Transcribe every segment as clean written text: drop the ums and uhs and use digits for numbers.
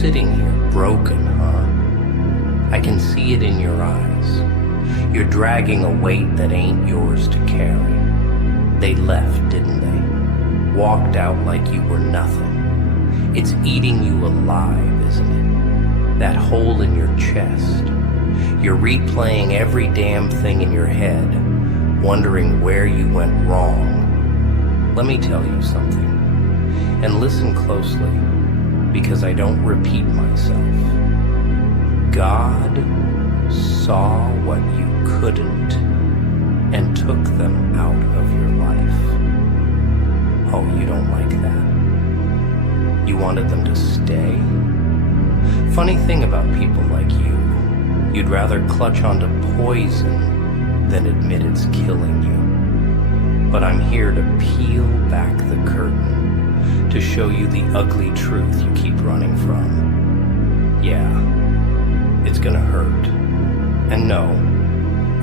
sitting here broken, huh? I can see it in your eyes. You're dragging a weight that ain't yours to carry. They left, didn't they? Walked out like you were nothing. It's eating you alive, isn't it? That hole in your chest. You're replaying every damn thing in your head, wondering where you went wrong. Let me tell you something, and listen closely, because I don't repeat myself. God saw what you couldn't and took them out of your life. Oh, you don't like that? You wanted them to stay? Funny thing about people like you, you'd rather clutch onto poison than admit it's killing you. But I'm here to peel back the curtain, to show you the ugly truth you keep running from. Yeah, it's gonna hurt. And no,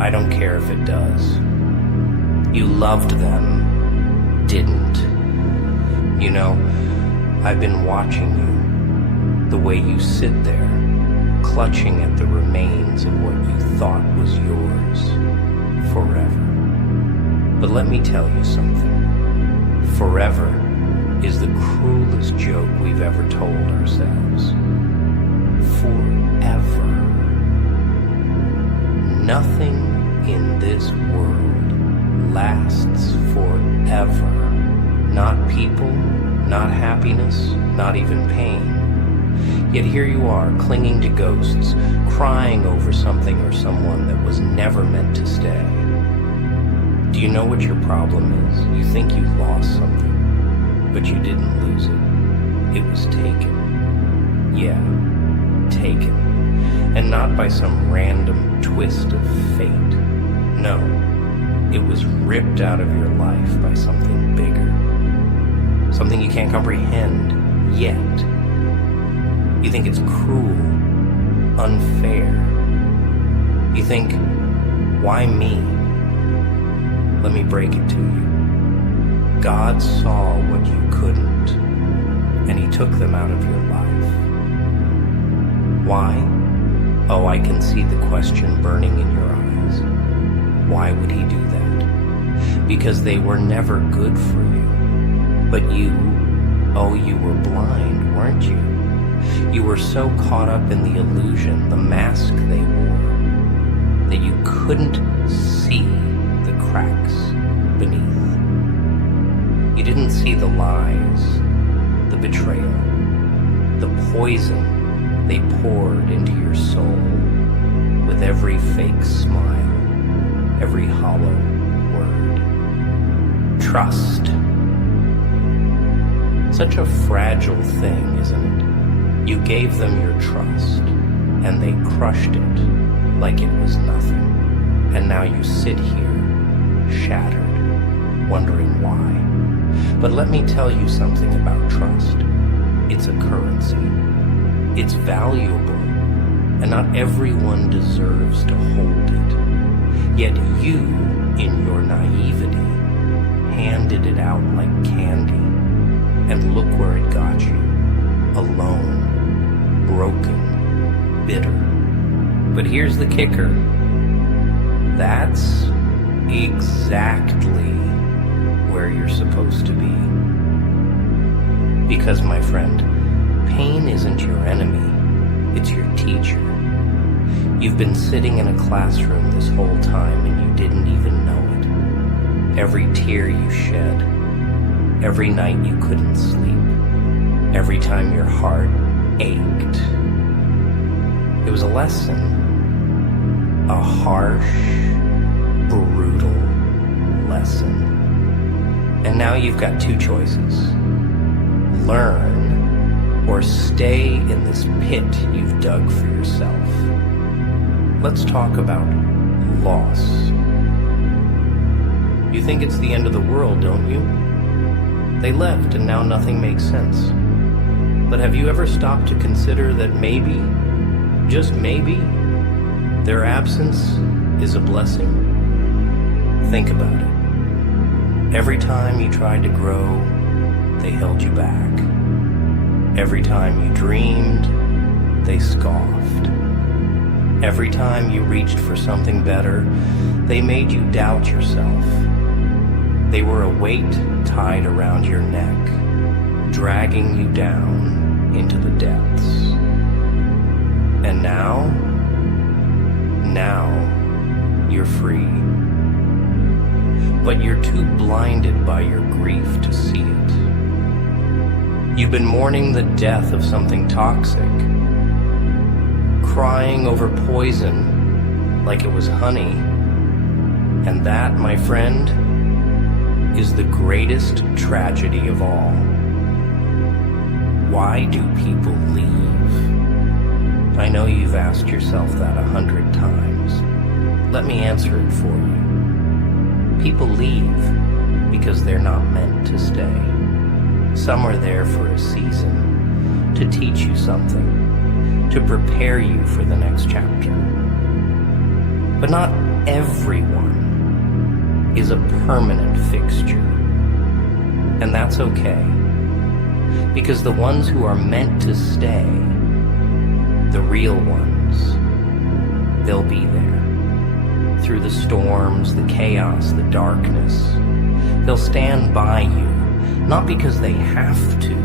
I don't care if it does. You loved them, didn't. You know, I've been watching you, the way you sit there, clutching at the remains of what you thought was yours forever. But let me tell you something. Forever is the cruelest joke we've ever told ourselves. Forever. Nothing in this world lasts forever. Not people, not happiness, not even pain. Yet here you are, clinging to ghosts, crying over something or someone that was never meant to stay. Do you know what your problem is? You think you lost something, but you didn't lose it. It was taken. Yeah, taken. And not by some random twist of fate. No, it was ripped out of your life by something bigger. Something you can't comprehend yet. You think it's cruel, unfair. You think, why me? Let me break it to you. God saw what you couldn't, and He took them out of your life. Why? Oh, I can see the question burning in your eyes. Why would He do that? Because they were never good for you. But you, oh, you were blind, weren't you? You were so caught up in the illusion, the mask they wore, that you couldn't see the cracks beneath. You didn't see the lies, the betrayal, the poison they poured into your soul with every fake smile, every hollow word. Trust. Such a fragile thing, isn't it? You gave them your trust, and they crushed it like it was nothing. And now you sit here, shattered, wondering why. But let me tell you something about trust. It's a currency. It's valuable, and not everyone deserves to hold it. Yet you, in your naivety, handed it out like candy. And look where it got you. Alone, broken, bitter. But here's the kicker. That's exactly where you're supposed to be. Because, my friend, pain isn't your enemy, it's your teacher. You've been sitting in a classroom this whole time and you didn't even know it. Every tear you shed, every night you couldn't sleep, every time your heart ached. It was a lesson, a harsh, brutal lesson. And now you've got two choices. Learn or stay in this pit you've dug for yourself. Let's talk about loss. You think it's the end of the world, don't you? They left and now nothing makes sense. But have you ever stopped to consider that maybe, just maybe, their absence is a blessing? Think about it. Every time you tried to grow, they held you back. Every time you dreamed, they scoffed. Every time you reached for something better, they made you doubt yourself. They were a weight tied around your neck, dragging you down into the depths. And now you're free. But you're too blinded by your grief to see it. You've been mourning the death of something toxic, crying over poison like it was honey. And that, my friend, is the greatest tragedy of all. Why do people leave? I know you've asked yourself that 100 times. Let me answer it for you. People leave because they're not meant to stay. Some are there for a season, to teach you something, to prepare you for the next chapter. But not everyone is a permanent fixture. And that's okay, because the ones who are meant to stay, the real ones, they'll be there. Through the storms, the chaos, the darkness. They'll stand by you, not because they have to,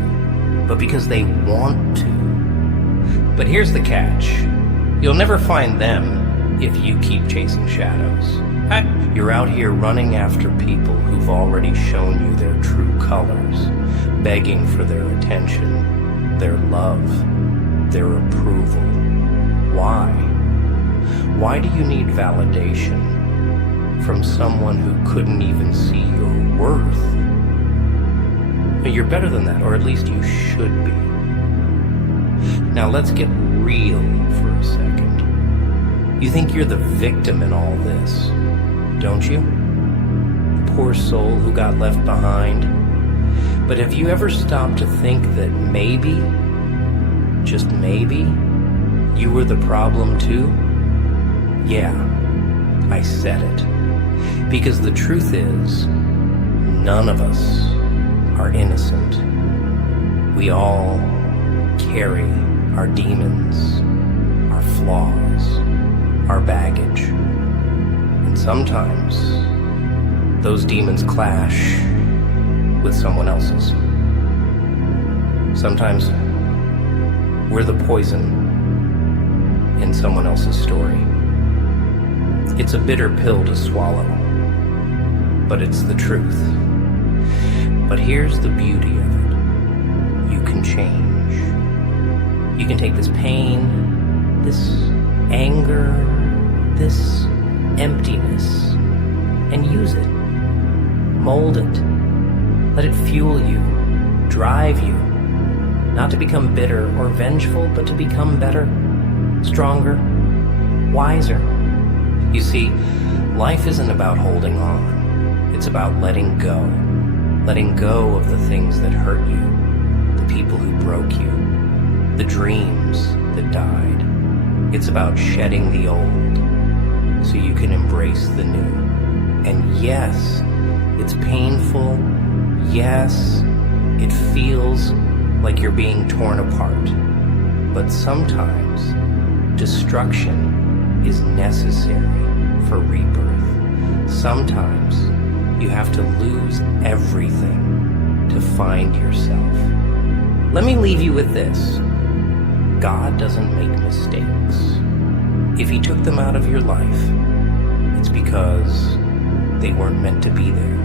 but because they want to. But here's the catch. You'll never find them if you keep chasing shadows. You're out here running after people who've already shown you their true colors, begging for their attention, their love, their approval. Why? Why do you need validation from someone who couldn't even see your worth? You're better than that, or at least you should be. Now let's get real for a second. You think you're the victim in all this, don't you? The poor soul who got left behind. But have you ever stopped to think that maybe, just maybe, you were the problem too? Yeah, I said it. Because the truth is, none of us are innocent. We all carry our demons, our flaws, our baggage. And sometimes those demons clash with someone else's. Sometimes we're the poison in someone else's story. It's a bitter pill to swallow, but it's the truth. But here's the beauty of it. You can change. You can take this pain, this anger, this emptiness, and use it. Mold it. Let it fuel you, drive you, not to become bitter or vengeful, but to become better, stronger, wiser. You see, life isn't about holding on. It's about letting go. Letting go of the things that hurt you, the people who broke you, the dreams that died. It's about shedding the old so you can embrace the new. And yes, it's painful. Yes, it feels like you're being torn apart. But sometimes destruction is necessary for rebirth. Sometimes you have to lose everything to find yourself. Let me leave you with this. God doesn't make mistakes. If He took them out of your life, it's because they weren't meant to be there.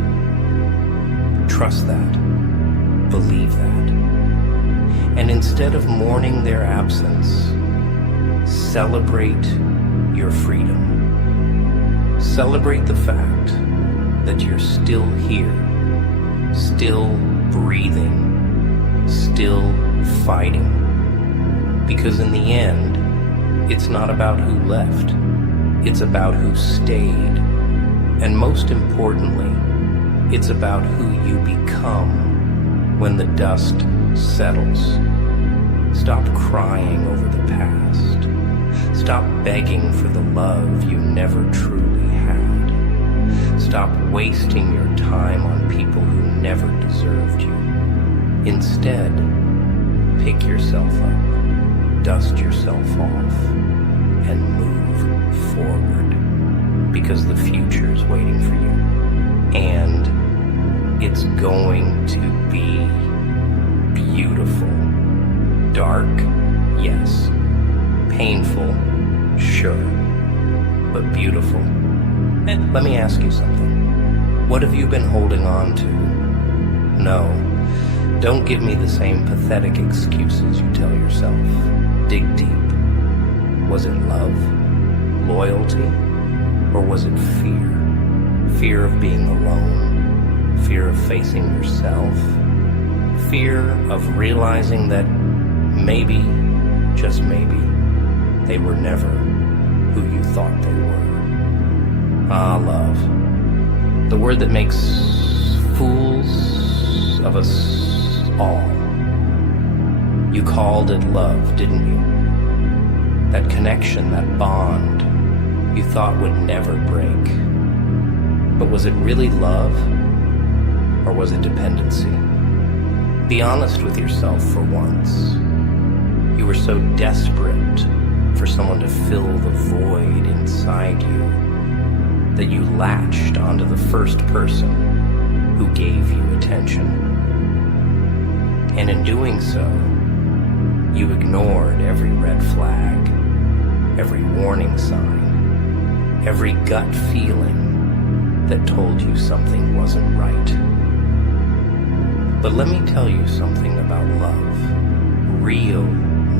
Trust that. Believe that. And instead of mourning their absence, celebrate your freedom. Celebrate the fact that you're still here, still breathing, still fighting. Because in the end, it's not about who left, it's about who stayed. And most importantly, it's about who you become when the dust settles. Stop crying over the past. Stop begging for the love you never truly had. Stop wasting your time on people who never deserved you. Instead, pick yourself up. dust yourself off and move forward, because the future's waiting for you. And it's going to be beautiful. Dark, yes. Painful, sure. But beautiful. And let me ask you something. What have you been holding on to? No, don't give me the same pathetic excuses you tell yourself. Dig deep. Was it love? Loyalty? Or was it fear? Fear of being alone? Fear of facing yourself? Fear of realizing that maybe, just maybe, they were never who you thought they were. Ah, love. The word that makes fools of us all. You called it love, didn't you? That connection, that bond you thought would never break. But was it really love? Or was it dependency? Be honest with yourself for once. You were so desperate for someone to fill the void inside you that you latched onto the first person who gave you attention. And in doing so, you ignored every red flag, every warning sign, every gut feeling that told you something wasn't right. But let me tell you something about love. Real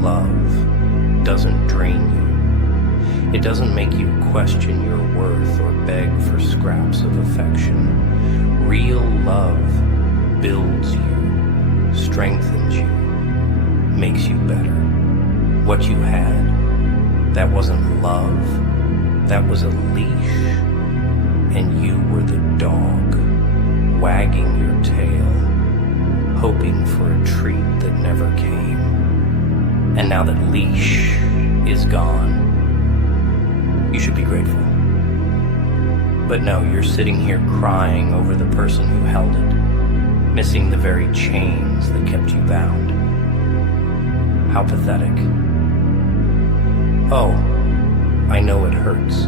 love doesn't drain you. It doesn't make you question your worth or beg for scraps of affection. Real love builds you, strengthens you, makes you better. What you had, that wasn't love, that was a leash, and you were the dog, wagging your tail, hoping for a treat that never came. And now that leash is gone, you should be grateful. But no, you're sitting here crying over the person who held it, missing the very chains that kept you bound. How pathetic. Oh, I know it hurts.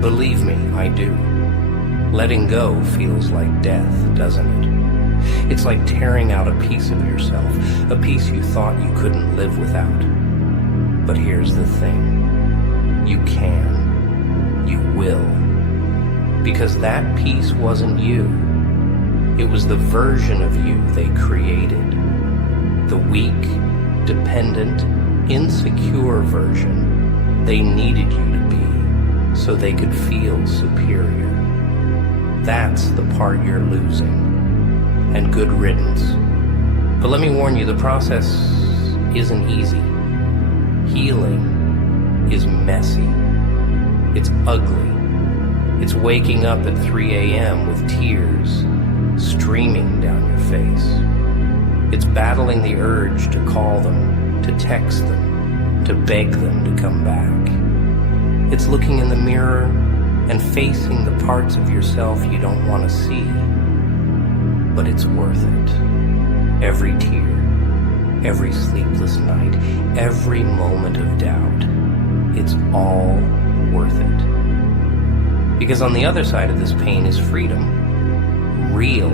Believe me, I do. Letting go feels like death, doesn't it? It's like tearing out a piece of yourself, a piece you thought you couldn't live without. But here's the thing. You can. You will. Because that piece wasn't you. It was the version of you they created. The weak, dependent, insecure version they needed you to be so they could feel superior. That's the part you're losing. And good riddance. But let me warn you, the process isn't easy. Healing is messy. It's ugly. It's waking up at 3 a.m. with tears streaming down your face. It's battling the urge to call them, to text them, to beg them to come back. It's looking in the mirror and facing the parts of yourself you don't want to see. But it's worth it. Every tear, every sleepless night, every moment of doubt, it's all worth it. Because on the other side of this pain is freedom. Real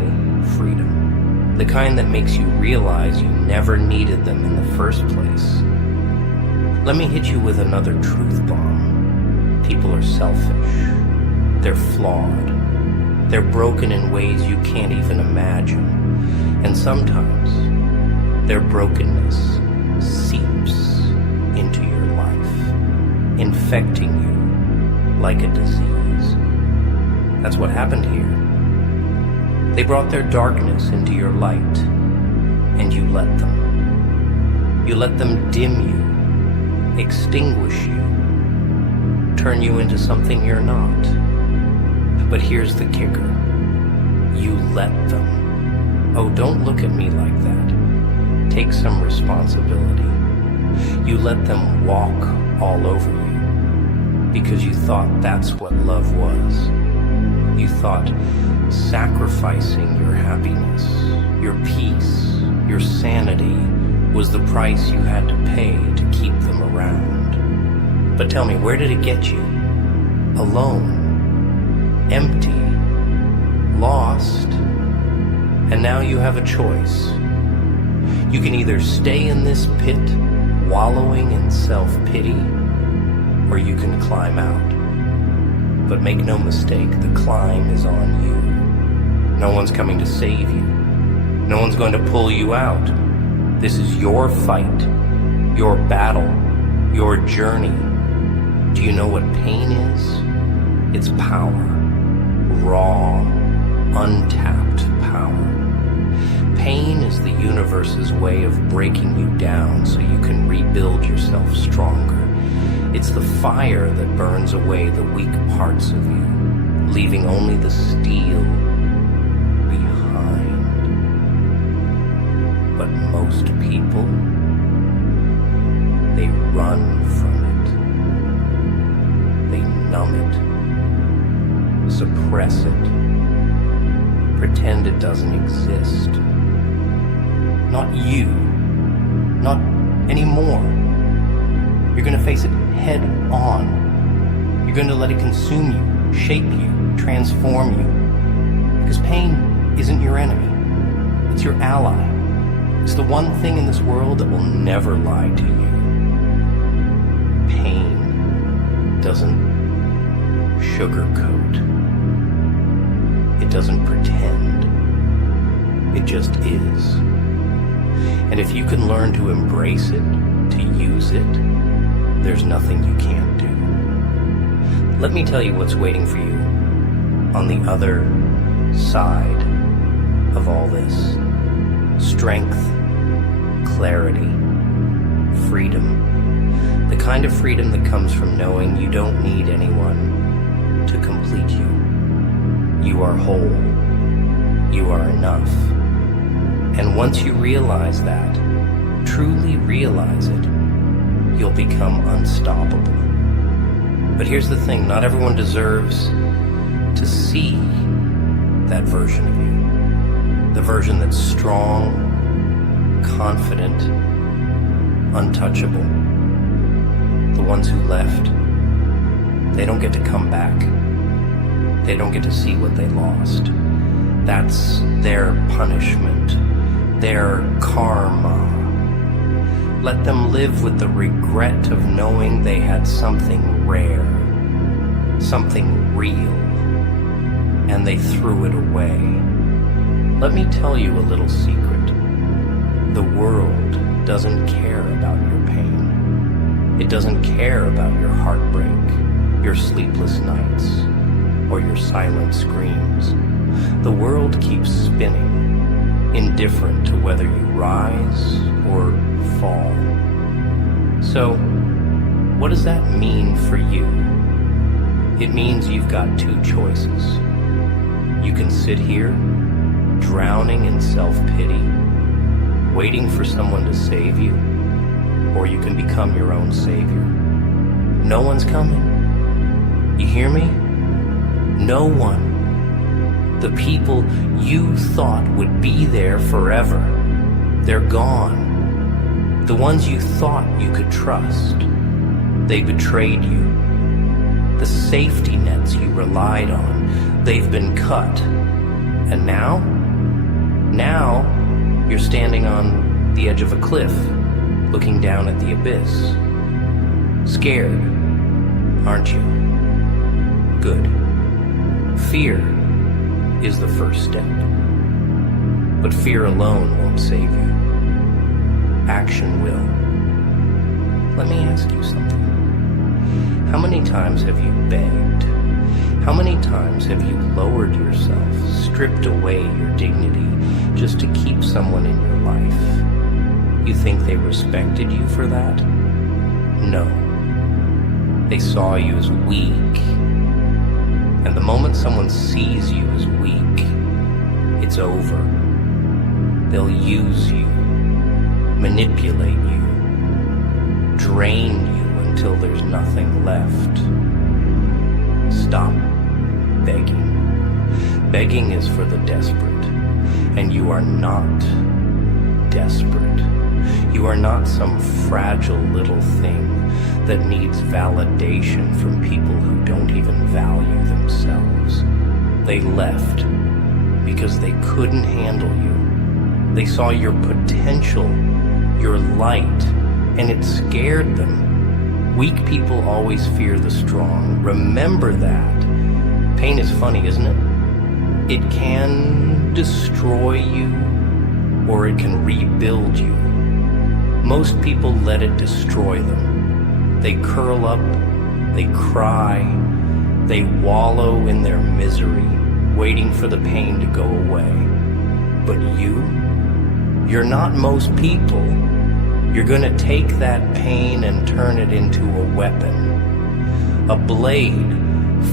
freedom. The kind that makes you realize you never needed them in the first place. Let me hit you with another truth bomb. People are selfish. They're flawed. They're broken in ways you can't even imagine. And sometimes their brokenness seeps into your life, infecting you like a disease. That's what happened here. They brought their darkness into your light, and you let them. You let them dim you, extinguish you, turn you into something you're not. But here's the kicker. You let them. Oh, don't look at me like that. Take some responsibility. You let them walk all over you because you thought that's what love was. You thought sacrificing your happiness, your peace, your sanity, was the price you had to pay to keep them around. But tell me, where did it get you? Alone, empty, lost, and now you have a choice. You can either stay in this pit, wallowing in self-pity, or you can climb out. But make no mistake, the climb is on you. No one's coming to save you. No one's going to pull you out. This is your fight, your battle, your journey. Do you know what pain is? It's power. Raw, untapped power. Pain is the universe's way of breaking you down so you can rebuild yourself stronger. It's the fire that burns away the weak parts of you, leaving only the steel behind. But most people, they run from it. They numb it, suppress it, pretend it doesn't exist. Not you, not anymore. You're going to face it head on. You're going to let it consume you, shape you, transform you. Because pain isn't your enemy. It's your ally. It's the one thing in this world that will never lie to you. Pain doesn't sugarcoat. It doesn't pretend. It just is. And if you can learn to embrace it, to use it, there's nothing you can't do. Let me tell you what's waiting for you on the other side of all this. Strength, clarity, freedom. The kind of freedom that comes from knowing you don't need anyone to complete you. You are whole. You are enough. And once you realize that, truly realize it, you'll become unstoppable. But here's the thing, not everyone deserves to see that version of you. The version that's strong, confident, untouchable. The ones who left, they don't get to come back. They don't get to see what they lost. That's their punishment, their karma. Let them live with the regret of knowing they had something rare, something real, and they threw it away. Let me tell you a little secret. The world doesn't care about your pain. It doesn't care about your heartbreak, your sleepless nights, or your silent screams. The world keeps spinning, indifferent to whether you rise or fall. So, what does that mean for you? It means you've got two choices. You can sit here, drowning in self-pity, waiting for someone to save you, or you can become your own savior. No one's coming. You hear me? No one. The people you thought would be there forever, they're gone. The ones you thought you could trust, they betrayed you. The safety nets you relied on, they've been cut. And now you're standing on the edge of a cliff, looking down at the abyss. Scared, aren't you? Good. Fear is the first step. But fear alone won't save you. Action will. Let me ask you something. How many times have you begged? How many times have you lowered yourself, stripped away your dignity, just to keep someone in your life? You think they respected you for that? No. They saw you as weak. And the moment someone sees you as weak, it's over. They'll use you, manipulate you, drain you until there's nothing left. Stop begging. Begging is for the desperate, and you are not desperate. You are not some fragile little thing that needs validation from people who don't even value themselves. They left because they couldn't handle you. They saw your potential, your light, and it scared them. Weak people always fear the strong. Remember that. Pain is funny, isn't it? It can destroy you, or it can rebuild you. Most people let it destroy them. They curl up, they cry, they wallow in their misery, waiting for the pain to go away. But you're not most people. You're gonna take that pain and turn it into a weapon. A blade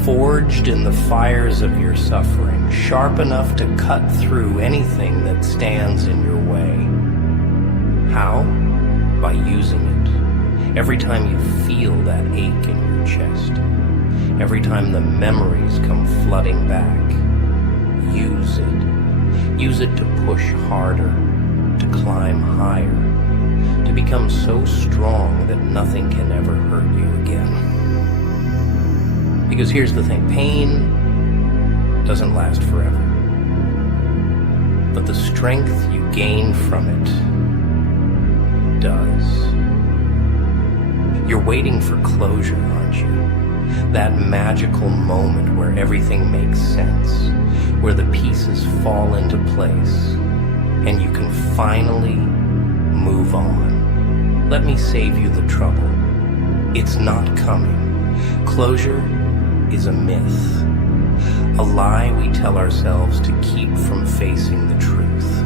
forged in the fires of your suffering, sharp enough to cut through anything that stands in your way. How? By using it. Every time you feel that ache in your chest, every time the memories come flooding back, use it. Use it to push harder, to climb higher, to become so strong that nothing can ever hurt you again. Because here's the thing, pain doesn't last forever. But the strength you gain from it does. You're waiting for closure, aren't you? That magical moment where everything makes sense, where the pieces fall into place, and you can finally move on. Let me save you the trouble. It's not coming. Closure is a myth, a lie we tell ourselves to keep from facing the truth.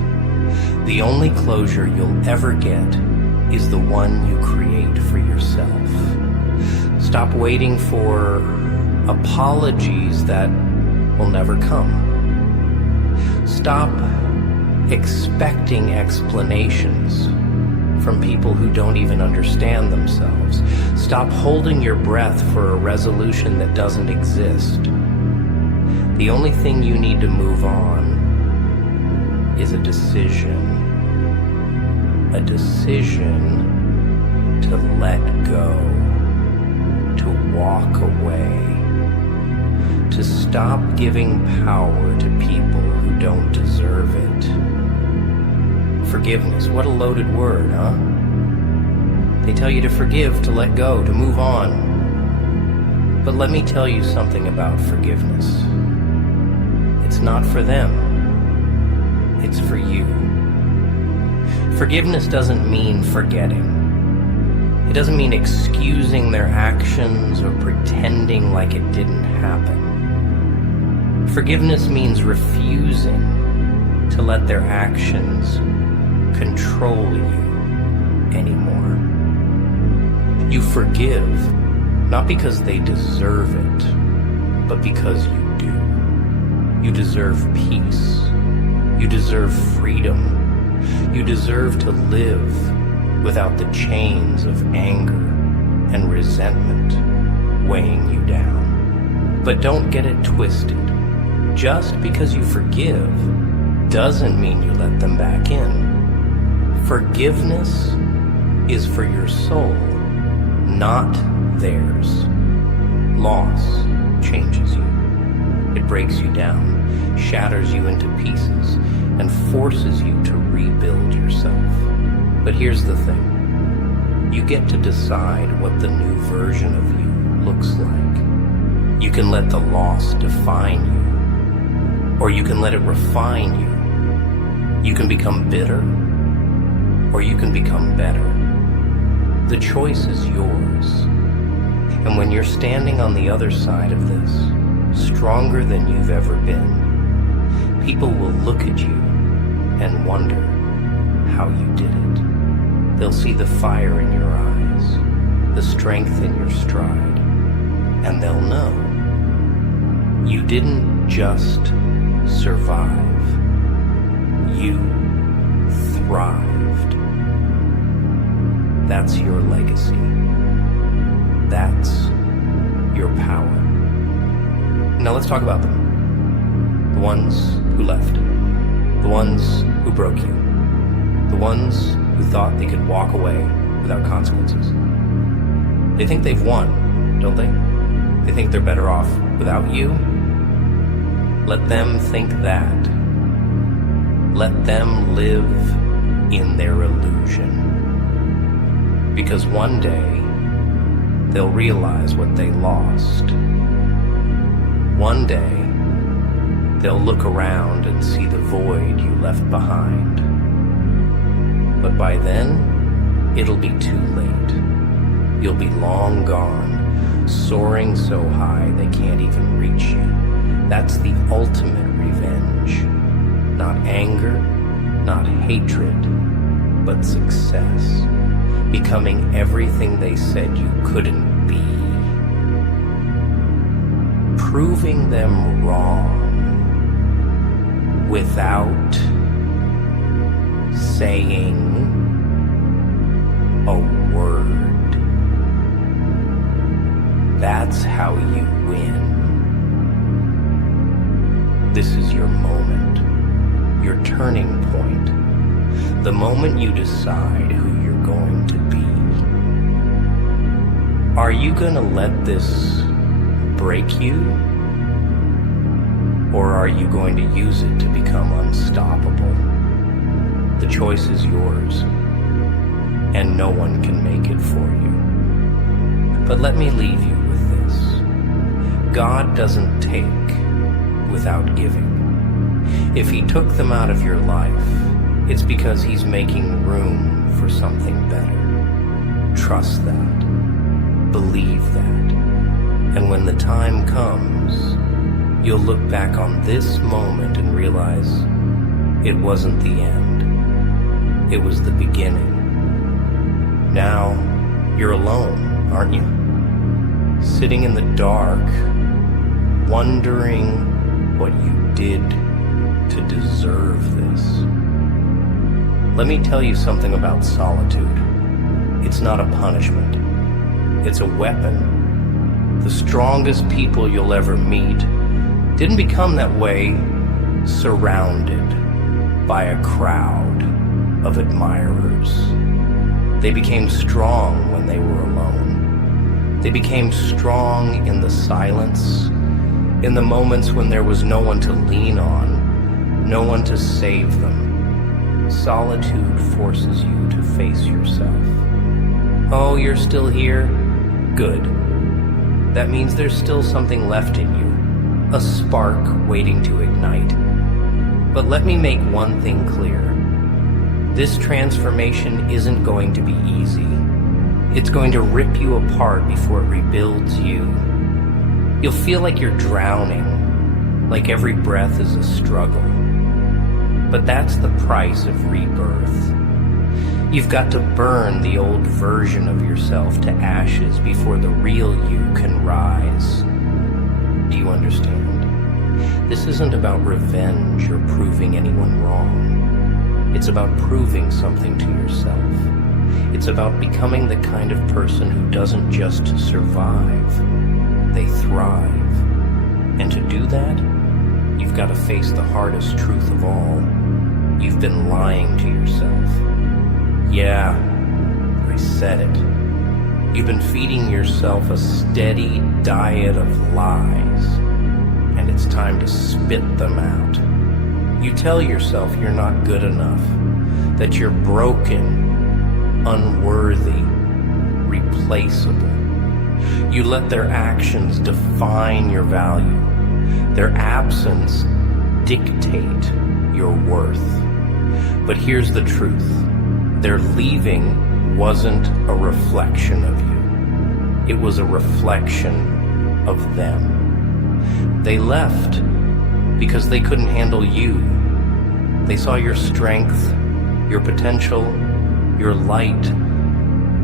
The only closure you'll ever get is the one you create for yourself. Stop waiting for apologies that will never come. Stop expecting explanations from people who don't even understand themselves. Stop holding your breath for a resolution that doesn't exist. The only thing you need to move on is a decision. A decision to let go, to walk away, to stop giving power to people who don't deserve it. Forgiveness, what a loaded word, huh? They tell you to forgive, to let go, to move on. But let me tell you something about forgiveness. It's not for them. It's for you. Forgiveness doesn't mean forgetting. It doesn't mean excusing their actions or pretending like it didn't happen. Forgiveness means refusing to let their actions control you anymore. You forgive, not because they deserve it, but because you do. You deserve peace. You deserve freedom. You deserve to live without the chains of anger and resentment weighing you down. But don't get it twisted. Just because you forgive doesn't mean you let them back in. Forgiveness is for your soul, not theirs. Loss changes you. It breaks you down, shatters you into pieces, and forces you to rebuild yourself. But here's the thing. You get to decide what the new version of you looks like. You can let the loss define you, or you can let it refine you. You can become bitter, or you can become better. The choice is yours. And when you're standing on the other side of this, stronger than you've ever been, people will look at you and wonder how you did it. They'll see the fire in your eyes, the strength in your stride, and they'll know you didn't just survive, you thrived. That's your legacy. That's your power. Now let's talk about them. The ones who left. The ones who broke you. The ones who thought they could walk away without consequences. They think they've won, don't they? They think they're better off without you. Let them think that. Let them live in their illusion. Because one day, they'll realize what they lost. One day, they'll look around and see the void you left behind. But by then, it'll be too late. You'll be long gone, soaring so high they can't even reach you. That's the ultimate revenge. Not anger, not hatred, but success. Becoming everything they said you couldn't be. Proving them wrong without saying a word. That's how you win. This is your moment, your turning point, the moment you decide who you're going to be. Are you gonna let this break you? Or are you going to use it to become unstoppable? The choice is yours, and no one can make it for you. But let me leave you with this. God doesn't take without giving. If He took them out of your life, it's because He's making room for something better. Trust that. Believe that. And when the time comes, you'll look back on this moment and realize it wasn't the end. It was the beginning. Now, you're alone, aren't you? Sitting in the dark, wondering what you did to deserve this. Let me tell you something about solitude. It's not a punishment. It's a weapon. The strongest people you'll ever meet didn't become that way surrounded by a crowd of admirers. They became strong when they were alone. They became strong in the silence, in the moments when there was no one to lean on, no one to save them. Solitude forces you to face yourself. Oh, you're still here? Good. That means there's still something left in you, a spark waiting to ignite. But let me make one thing clear. This transformation isn't going to be easy. It's going to rip you apart before it rebuilds you. You'll feel like you're drowning, like every breath is a struggle. But that's the price of rebirth. You've got to burn the old version of yourself to ashes before the real you can rise. Do you understand? This isn't about revenge or proving anyone wrong. It's about proving something to yourself. It's about becoming the kind of person who doesn't just survive, they thrive. And to do that, you've got to face the hardest truth of all. You've been lying to yourself. Yeah, I said it. You've been feeding yourself a steady diet of lies, and it's time to spit them out. You tell yourself you're not good enough, that you're broken, unworthy, replaceable. You let their actions define your value, their absence dictate your worth. But here's the truth. Their leaving wasn't a reflection of you. It was a reflection of them. They left because they couldn't handle you. They saw your strength, your potential, your light,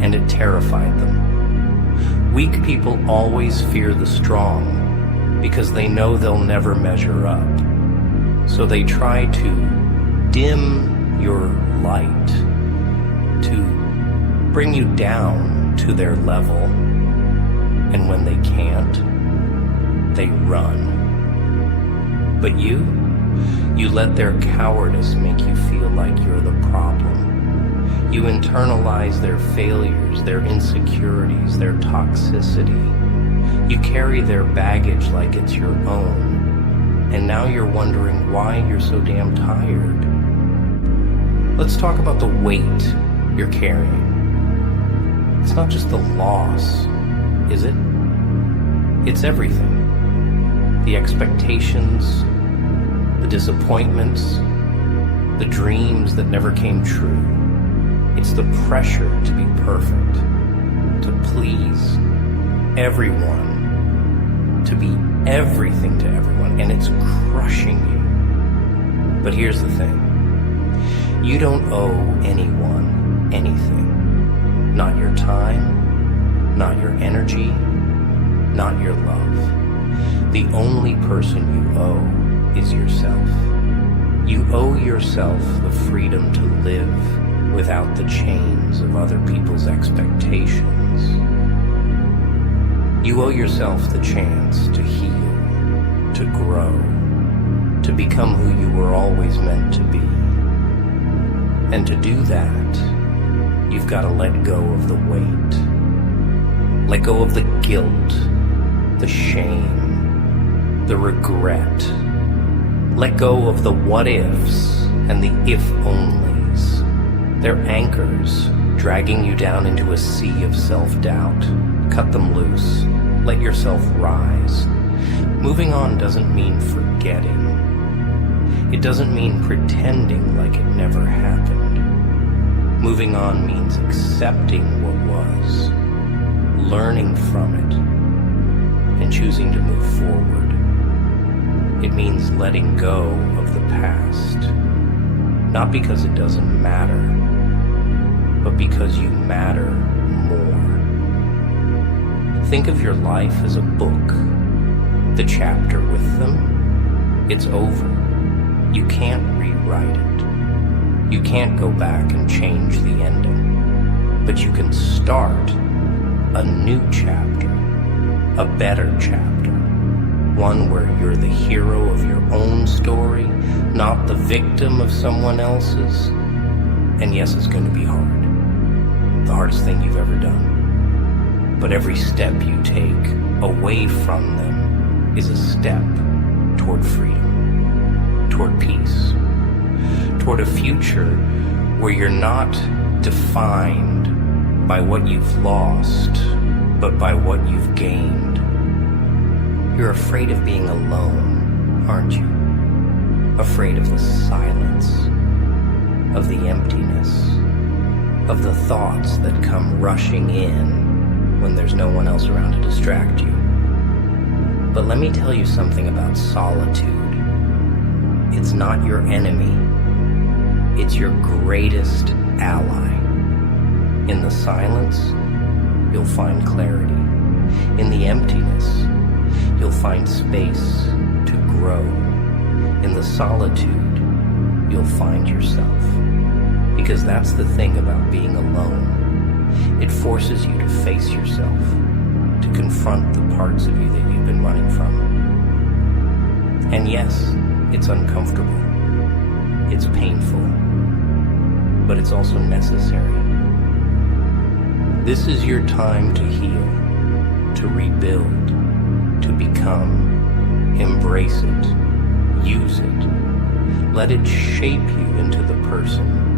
and it terrified them. Weak people always fear the strong because they know they'll never measure up. So they try to dim your light, to bring you down to their level. And when they can't, they run. But you let their cowardice make you feel like you're the problem. You internalize their failures, their insecurities, their toxicity. You carry their baggage like it's your own. And now you're wondering why you're so damn tired. Let's talk about the weight you're carrying. It's not just the loss, is it? It's everything. The expectations, the disappointments, the dreams that never came true. It's the pressure to be perfect, to please everyone, to be everything to everyone, and it's crushing you. But here's the thing. You don't owe anyone anything. Not your time, not your energy, not your love. The only person you owe is yourself. You owe yourself the freedom to live without the chains of other people's expectations. You owe yourself the chance to heal, to grow, to become who you were always meant to be. And to do that, you've got to let go of the weight. Let go of the guilt, the shame, the regret. Let go of the what-ifs and the if-onlys. They're anchors, dragging you down into a sea of self-doubt. Cut them loose. Let yourself rise. Moving on doesn't mean forgetting. It doesn't mean pretending like it never happened. Moving on means accepting what was, learning from it, and choosing to move forward. It means letting go of the past, not because it doesn't matter, but because you matter more. Think of your life as a book. The chapter with them, it's over. You can't rewrite it. You can't go back and change the ending. But you can start a new chapter, a better chapter. One where you're the hero of your own story, not the victim of someone else's. And yes, it's going to be hard. The hardest thing you've ever done. But every step you take away from them is a step toward freedom, toward peace, toward a future where you're not defined by what you've lost, but by what you've gained. You're afraid of being alone, aren't you? Afraid of the silence, of the emptiness, of the thoughts that come rushing in when there's no one else around to distract you. But let me tell you something about solitude. It's not your enemy. It's your greatest ally. In the silence, you'll find clarity. In the emptiness, you'll find space to grow. In the solitude, you'll find yourself. Because that's the thing about being alone. It forces you to face yourself, to confront the parts of you that you've been running from. And yes, it's uncomfortable. It's painful. But it's also necessary. This is your time to heal, to rebuild, to become. Embrace it. Use it. Let it shape you into the person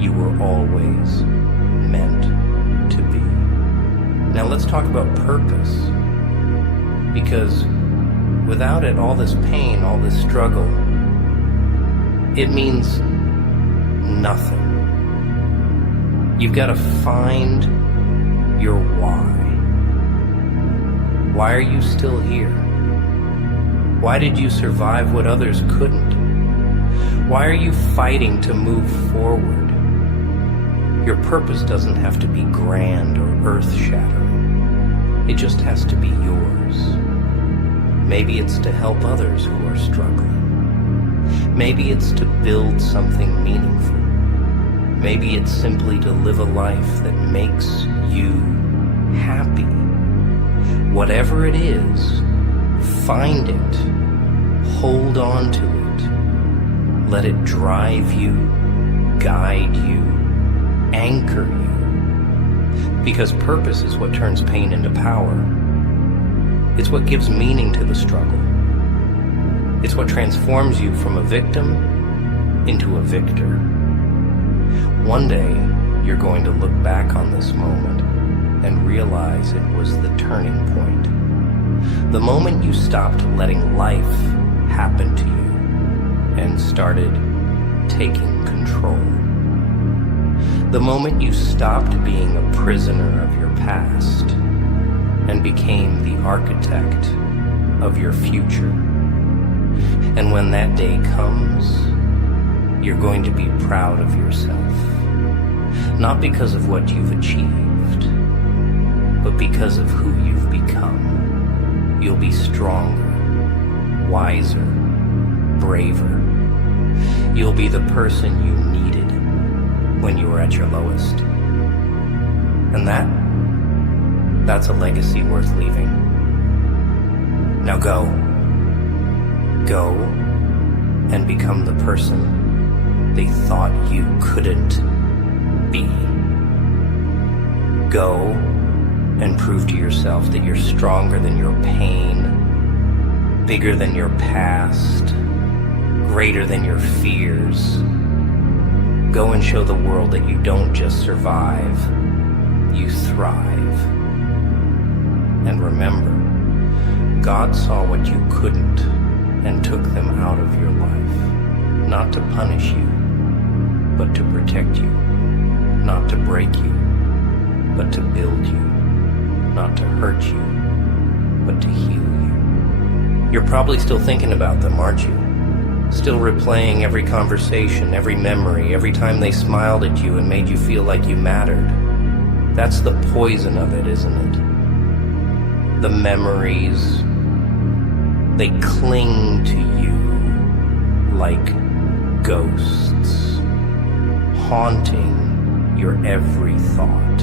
you were always meant to be. Now let's talk about purpose. Because without it, all this pain, all this struggle, it means nothing. You've got to find your why. Why are you still here? Why did you survive what others couldn't? Why are you fighting to move forward? Your purpose doesn't have to be grand or earth-shattering. It just has to be yours. Maybe it's to help others who are struggling. Maybe it's to build something meaningful. Maybe it's simply to live a life that makes you happy. Whatever it is, find it. Hold on to it. Let it drive you, guide you, anchor you. Because purpose is what turns pain into power. It's what gives meaning to the struggle. It's what transforms you from a victim into a victor. One day, you're going to look back on this moment and realize it was the turning point. The moment you stopped letting life happen to you and started taking control. The moment you stopped being a prisoner of your past and became the architect of your future. And when that day comes, you're going to be proud of yourself. Not because of what you've achieved, but because of who you've become. You'll be stronger, wiser, braver. You'll be the person you needed when you were at your lowest. And that's a legacy worth leaving. Now go. Go and become the person they thought you couldn't be. Go and prove to yourself that you're stronger than your pain, bigger than your past, greater than your fears. Go and show the world that you don't just survive, you thrive. And remember, God saw what you couldn't and took them out of your life, not to punish you, but to protect you, not to break you, but to build you, not to hurt you, but to heal you. You're probably still thinking about them, aren't you? Still replaying every conversation, every memory, every time they smiled at you and made you feel like you mattered. That's the poison of it, isn't it? The memories, they cling to you like ghosts, haunting your every thought.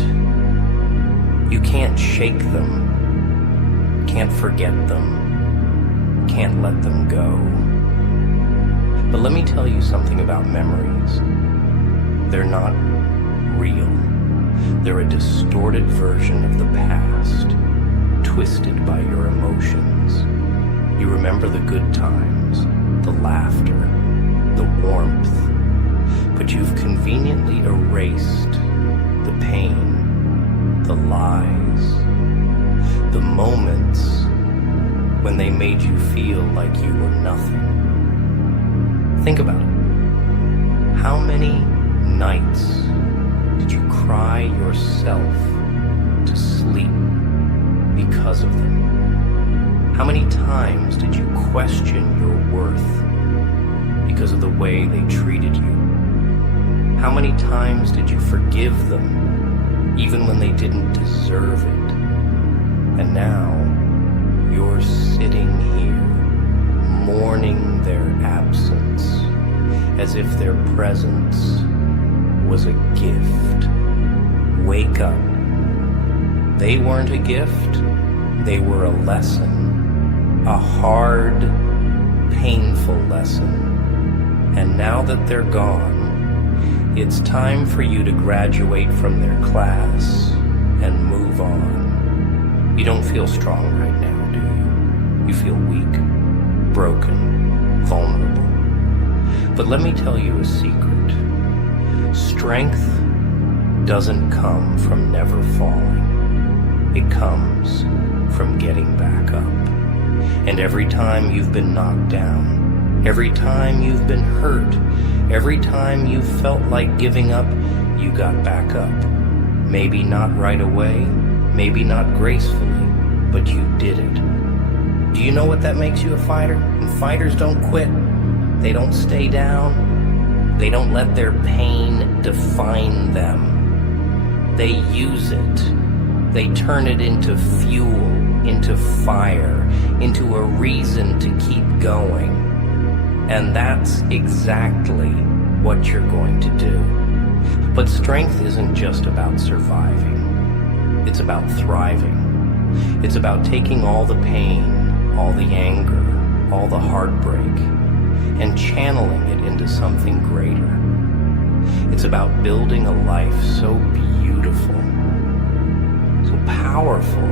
You can't shake them, can't forget them, can't let them go. But let me tell you something about memories. They're not real. They're a distorted version of the past, twisted by your emotions. You remember the good times, the laughter, the warmth, but you've conveniently erased the pain, the lies, the moments when they made you feel like you were nothing. Think about it. How many nights did you cry yourself to sleep because of them? How many times did you question your worth because of the way they treated you? How many times did you forgive them even when they didn't deserve it? And now you're sitting here mourning their absence as if their presence was a gift. Wake up. They weren't a gift, they were a lesson, a hard, painful lesson. And now that they're gone, it's time for you to graduate from their class and move on. You don't feel strong right now, do you? You feel weak, broken, vulnerable. But let me tell you a secret. Strength doesn't come from never falling. It comes from getting back up. And every time you've been knocked down, every time you've been hurt, every time you felt like giving up, you got back up. Maybe not right away, maybe not gracefully, but you did it. Do you know what that makes you a fighter? And fighters don't quit. They don't stay down. They don't let their pain define them. They use it. They turn it into fuel, into fire, into a reason to keep going. And that's exactly what you're going to do. But strength isn't just about surviving. It's about thriving. It's about taking all the pain, all the anger, all the heartbreak, and channeling it into something greater. It's about building a life so beautiful, so powerful,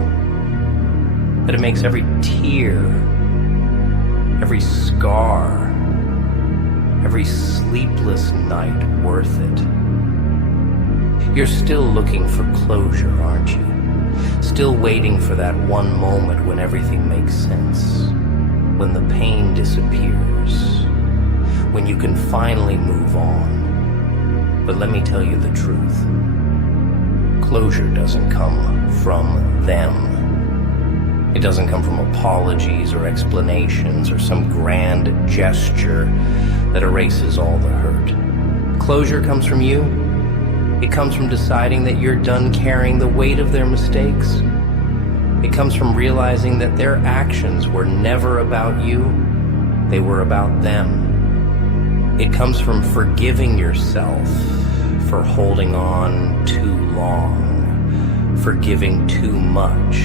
that it makes every tear, every scar, every sleepless night worth it. You're still looking for closure, aren't you? Still waiting for that one moment when everything makes sense, when the pain disappears, when you can finally move on. But let me tell you the truth. Closure doesn't come from them. It doesn't come from apologies or explanations or some grand gesture that erases all the hurt. Closure comes from you. It comes from deciding that you're done carrying the weight of their mistakes. It comes from realizing that their actions were never about you, they were about them. It comes from forgiving yourself for holding on too long, for giving too much,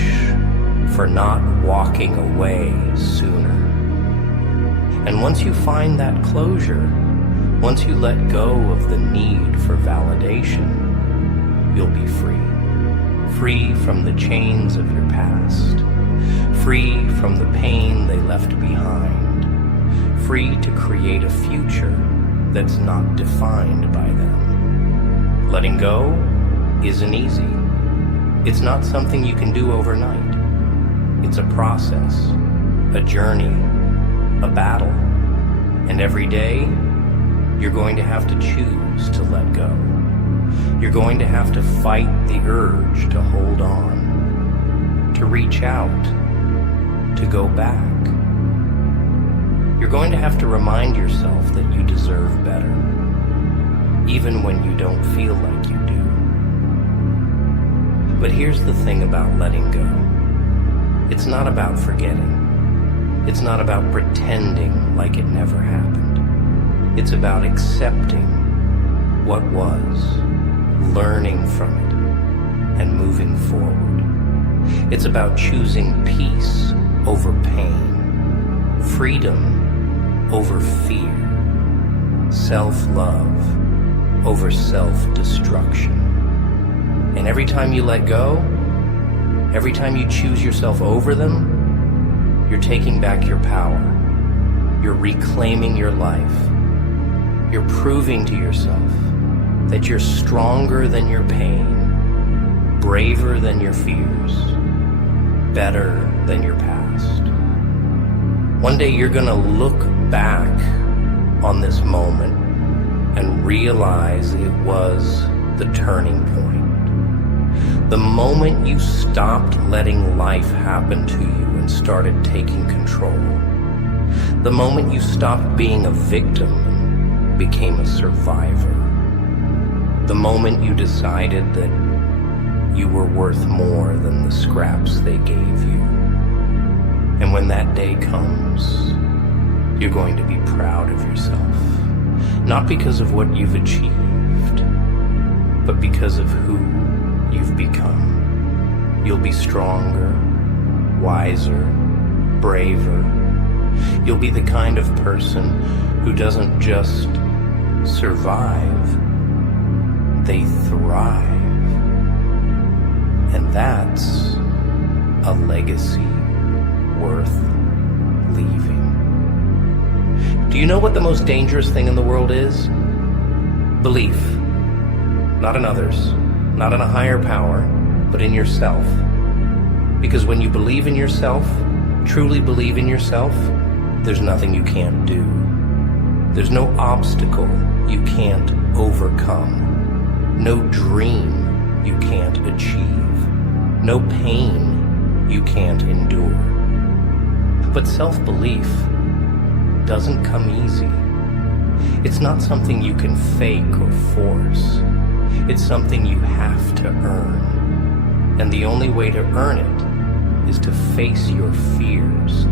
for not walking away sooner. And once you find that closure, once you let go of the need for validation, you'll be free. Free from the chains of your past. Free from the pain they left behind. Free to create a future that's not defined by them. Letting go isn't easy. It's not something you can do overnight. It's a process, a journey, a battle. And every day, you're going to have to choose to let go. You're going to have to fight the urge to hold on, to reach out, to go back. You're going to have to remind yourself that you deserve better, even when you don't feel like you do. But here's the thing about letting go. It's not about forgetting. It's not about pretending like it never happened. It's about accepting what was, learning from it, and moving forward. It's about choosing peace over pain, freedom over fear, self-love over self-destruction. And every time you let go, every time you choose yourself over them, you're taking back your power. You're reclaiming your life. You're proving to yourself that you're stronger than your pain, braver than your fears, better than your past. One day you're gonna look back on this moment and realize it was the turning point. The moment you stopped letting life happen to you and started taking control. The moment you stopped being a victim and became a survivor. The moment you decided that you were worth more than the scraps they gave you. And when that day comes, you're going to be proud of yourself. Not because of what you've achieved, but because of who you've become. You'll be stronger, wiser, braver. You'll be the kind of person who doesn't just survive, they thrive. And that's a legacy worth leaving. Do you know what the most dangerous thing in the world is? Belief. Not in others, not in a higher power, but in yourself. Because when you believe in yourself, truly believe in yourself, there's nothing you can't do. There's no obstacle you can't overcome. No dream you can't achieve. No pain you can't endure. But self-belief doesn't come easy. It's not something you can fake or force. It's something you have to earn. And the only way to earn it is to face your fears,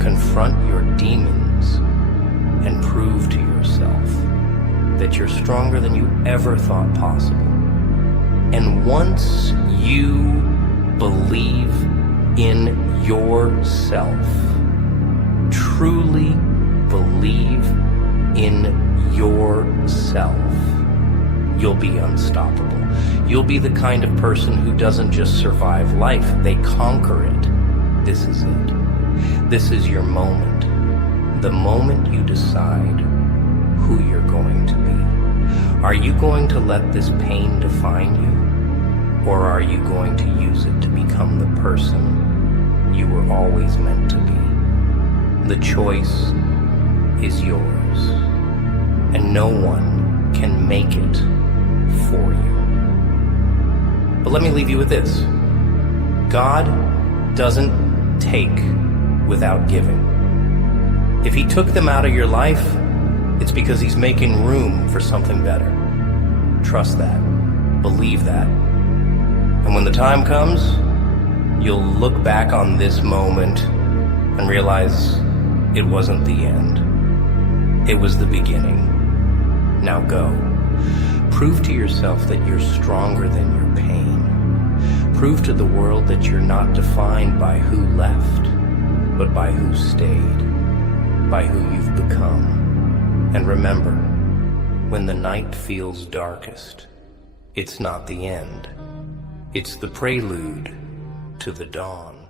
confront your demons, and prove to yourself that you're stronger than you ever thought possible. And once you believe in yourself, truly believe in yourself, you'll be unstoppable. You'll be the kind of person who doesn't just survive life, they conquer it. This is it. This is your moment. The moment you decide who you're going to be. Are you going to let this pain define you? Or are you going to use it to become the person you were always meant to be? The choice is yours, and no one can make it for you. But let me leave you with this. God doesn't take without giving. If he took them out of your life, it's because he's making room for something better. Trust that. Believe that. And when the time comes, you'll look back on this moment and realize it wasn't the end. It was the beginning. Now go. Prove to yourself that you're stronger than your pain. Prove to the world that you're not defined by who left, but by who stayed, by who you've become. And remember, when the night feels darkest, it's not the end. It's the prelude to the dawn.